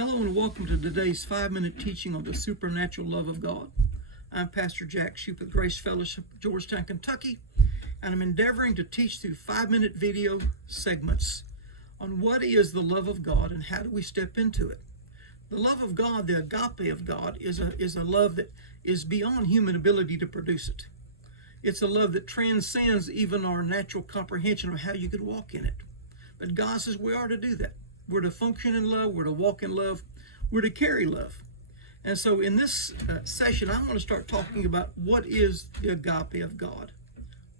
Hello and welcome to today's 5-minute teaching on the supernatural love of God. I'm Pastor Jack Shoup with Grace Fellowship, Georgetown, Kentucky, and I'm endeavoring to teach through 5-minute video segments on what is the love of God and how do we step into it. The love of God, the agape of God, is a love that is beyond human ability to produce it. It's a love that transcends even our natural comprehension of how you could walk in it. But God says we are to do that. We're to function in love. We're to walk in love. We're to carry love. And so in this session, I'm going to start talking about what is the agape of God.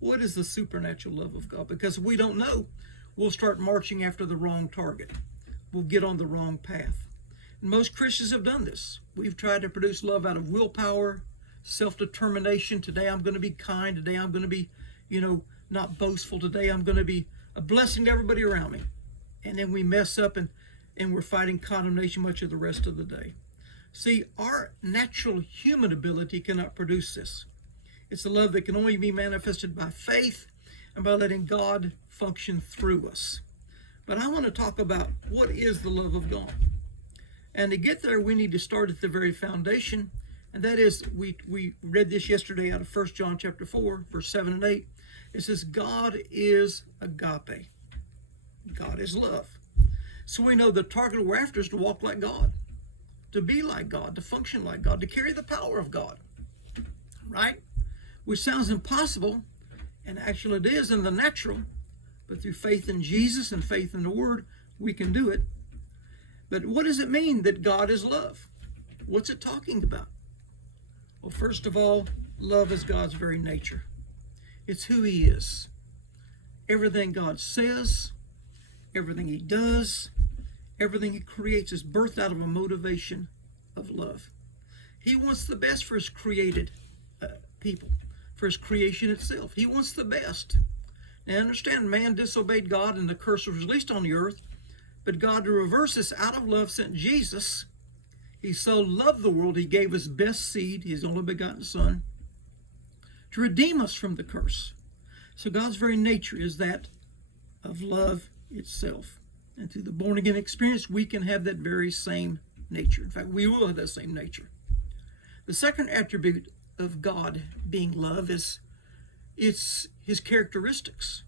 What is the supernatural love of God? Because if we don't know, we'll start marching after the wrong target. We'll get on the wrong path. And most Christians have done this. We've tried to produce love out of willpower, self-determination. Today I'm going to be kind. Today I'm going to be, not boastful. Today I'm going to be a blessing to everybody around me. And then we mess up and we're fighting condemnation much of the rest of the day. See, our natural human ability cannot produce this. It's a love that can only be manifested by faith and by letting God function through us. But I want to talk about what is the love of God. And to get there, we need to start at the very foundation. And that is, we read this yesterday out of 1 John chapter 4, verse 7 and 8. It says, God is agape. God is love. So we know the target we're after is to walk like God, to be like God, to function like God, to carry the power of God, right? Which sounds impossible, and actually it is in the natural, but through faith in Jesus and faith in the Word, we can do it. But what does it mean that God is love? What's it talking about? Well, first of all, love is God's very nature. It's who He is. Everything God says, everything He does, everything He creates is birthed out of a motivation of love. He wants the best for His created people, for His creation itself. He wants the best. Now understand, man disobeyed God and the curse was released on the earth, but God, to reverse this, out of love sent Jesus. He so loved the world, He gave His best seed, His only begotten Son, to redeem us from the curse. So God's very nature is that of love itself. And through the born-again experience, we can have that very same nature. In fact, we will have that same nature. The second attribute of God being love is His characteristics.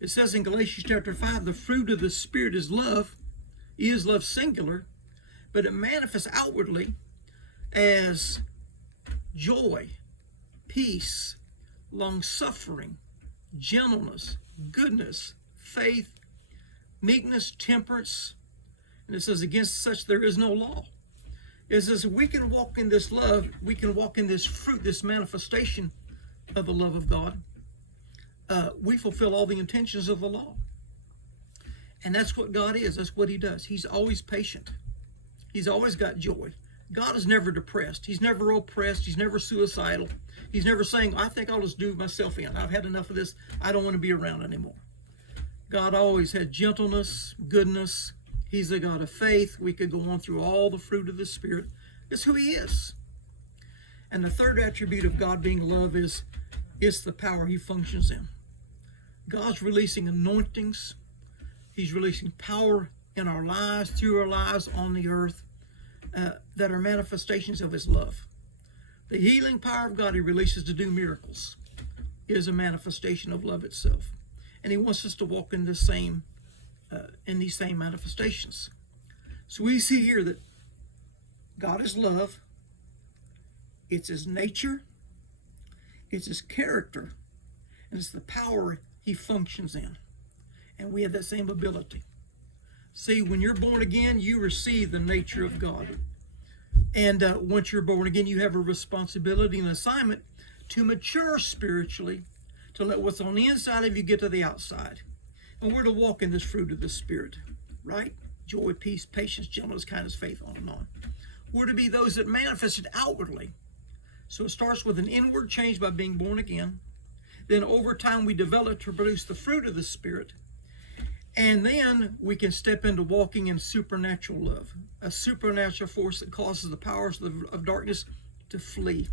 It says in Galatians chapter 5, the fruit of the Spirit is love singular, but it manifests outwardly as joy, peace, long-suffering, gentleness, goodness, faith, meekness, temperance. And it says, against such there is no law. It says we can walk in this love, we can walk in this fruit, this manifestation of the love of God. We fulfill all the intentions of the law. And that's what God is. That's what He does. He's always patient. He's always got joy. God is never depressed. He's never oppressed. He's never suicidal. He's never saying, I think I'll just do myself in. I've had enough of this. I don't want to be around anymore. God always had gentleness, goodness. He's a God of faith. We could go on through all the fruit of the Spirit. It's who He is. And the third attribute of God being love is it's the power He functions in. God's releasing anointings. He's releasing power in our lives, through our lives on the earth, that are manifestations of His love. The healing power of God He releases to do miracles is a manifestation of love itself. And He wants us to walk in these same manifestations. So we see here that God is love. It's His nature. It's His character. And it's the power He functions in. And we have that same ability. See, when you're born again, you receive the nature of God. And once you're born again, you have a responsibility and assignment to mature spiritually, to let what's on the inside of you get to the outside. And we're to walk in this fruit of the Spirit, right? Joy, peace, patience, gentleness, kindness, faith, on and on. We're to be those that manifest it outwardly. So it starts with an inward change by being born again. Then over time we develop to produce the fruit of the Spirit. And then we can step into walking in supernatural love, a supernatural force that causes the powers of darkness to flee.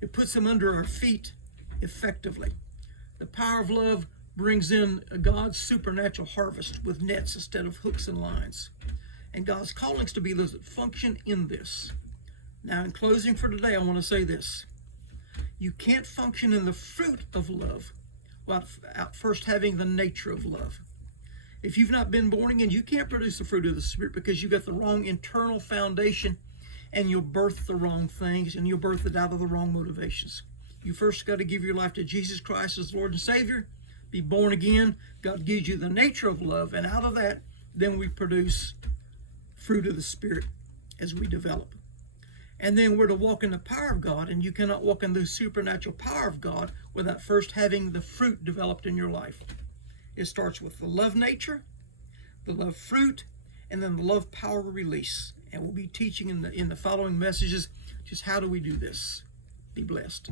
It puts them under our feet effectively. The power of love brings in God's supernatural harvest with nets instead of hooks and lines. And God's calling us to be those that function in this. Now, in closing for today, I want to say this. You can't function in the fruit of love without first having the nature of love. If you've not been born again, you can't produce the fruit of the Spirit because you got the wrong internal foundation, and you'll birth the wrong things, and you'll birth it out of the wrong motivations. You first got to give your life to Jesus Christ as Lord and Savior, be born again. God gives you the nature of love, and out of that, then we produce fruit of the Spirit as we develop. And then we're to walk in the power of God, and you cannot walk in the supernatural power of God without first having the fruit developed in your life. It starts with the love nature, the love fruit, and then the love power release. And we'll be teaching in the following messages just how do we do this. Be blessed.